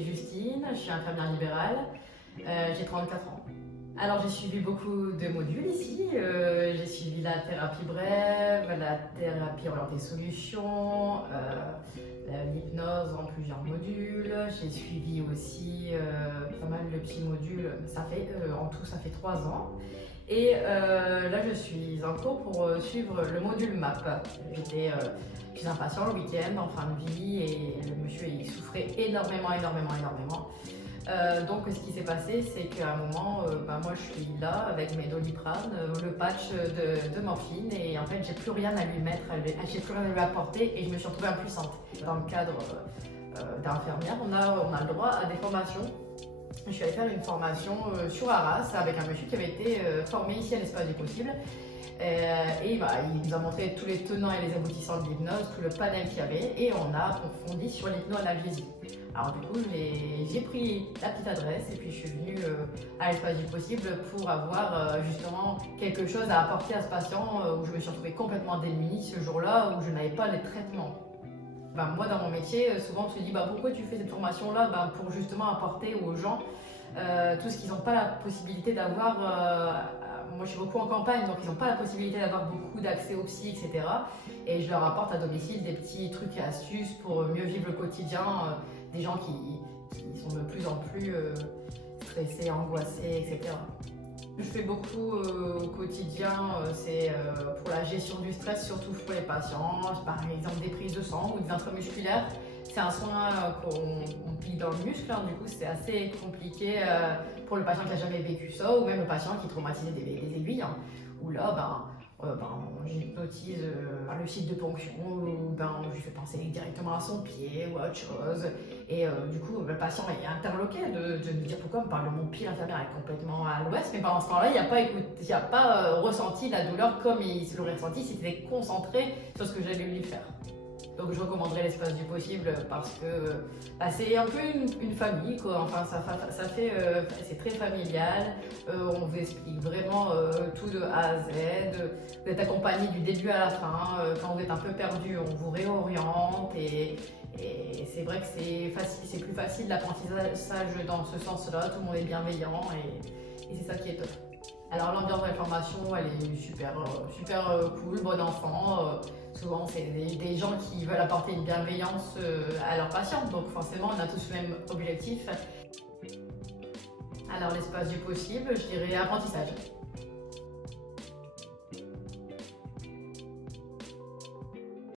m'appelle Justine, je suis infirmière libérale, j'ai 34 ans. Alors j'ai suivi beaucoup de modules ici, j'ai suivi la thérapie brève, la thérapie orientée solution, l'hypnose en plusieurs modules, j'ai suivi aussi pas mal de petits modules, en tout ça fait 3 ans. Et là je suis en cours pour suivre le module MAP. J'étais chez un patient le week-end en fin de vie et le monsieur il souffrait énormément. Donc ce qui s'est passé, c'est qu'à un moment, moi je suis là avec mes Doliprane, le patch de morphine et en fait j'ai plus rien à lui mettre, j'ai plus rien à lui apporter et je me suis retrouvée impuissante. Dans le cadre d'infirmière, on a le droit à des formations. Je suis allée faire une formation sur Arras avec un monsieur qui avait été formé ici à l'Espace du Possible. Il nous a montré tous les tenants et les aboutissants de l'hypnose, tout le panel qu'il y avait, et on a approfondi sur l'hypnoanalgésie. Alors du coup, j'ai pris la petite adresse et puis je suis venue à l'Espace du Possible pour avoir justement quelque chose à apporter à ce patient où je me suis retrouvée complètement démunie ce jour-là, où je n'avais pas les traitements. Moi, dans mon métier, souvent on se dit pourquoi tu fais cette formation-là, pour justement apporter aux gens tout ce qu'ils n'ont pas la possibilité d'avoir. Moi, je suis beaucoup en campagne, donc ils n'ont pas la possibilité d'avoir beaucoup d'accès au psy, etc. Et je leur apporte à domicile des petits trucs et astuces pour mieux vivre le quotidien des gens qui sont de plus en plus stressés, angoissés, etc. Je fais beaucoup au quotidien, c'est pour la gestion du stress, surtout pour les patients, par exemple des prises de sang ou des intramusculaires. C'est un soin qu'on pique dans le muscle, du coup c'est assez compliqué pour le patient qui n'a jamais vécu ça, ou même le patient qui est traumatisé des aiguilles, où là, j'hypnotise le site de ponction, ou je lui fais penser directement à son pied ou à autre chose. Et du coup, le patient est interloqué de me dire pourquoi on me parle de mon pied, l'infirmière est complètement à l'ouest, mais pendant ce temps-là, il n'a pas ressenti la douleur comme il l'aurait ressenti s'il était concentré sur ce que j'allais lui faire. Donc je recommanderais l'Espace du Possible parce que c'est un peu une famille, quoi. Enfin, c'est très familial. On vous explique vraiment tout de A à Z. Vous êtes accompagné du début à la fin. Quand vous êtes un peu perdu, on vous réoriente. Et c'est vrai que c'est plus facile l'apprentissage dans ce sens-là. Tout le monde est bienveillant et c'est ça qui est top. Alors l'ambiance de la formation, elle est super cool, bon enfant. Souvent c'est des gens qui veulent apporter une bienveillance à leurs patients, donc forcément on a tous le même objectif. Alors l'Espace du Possible, je dirais apprentissage.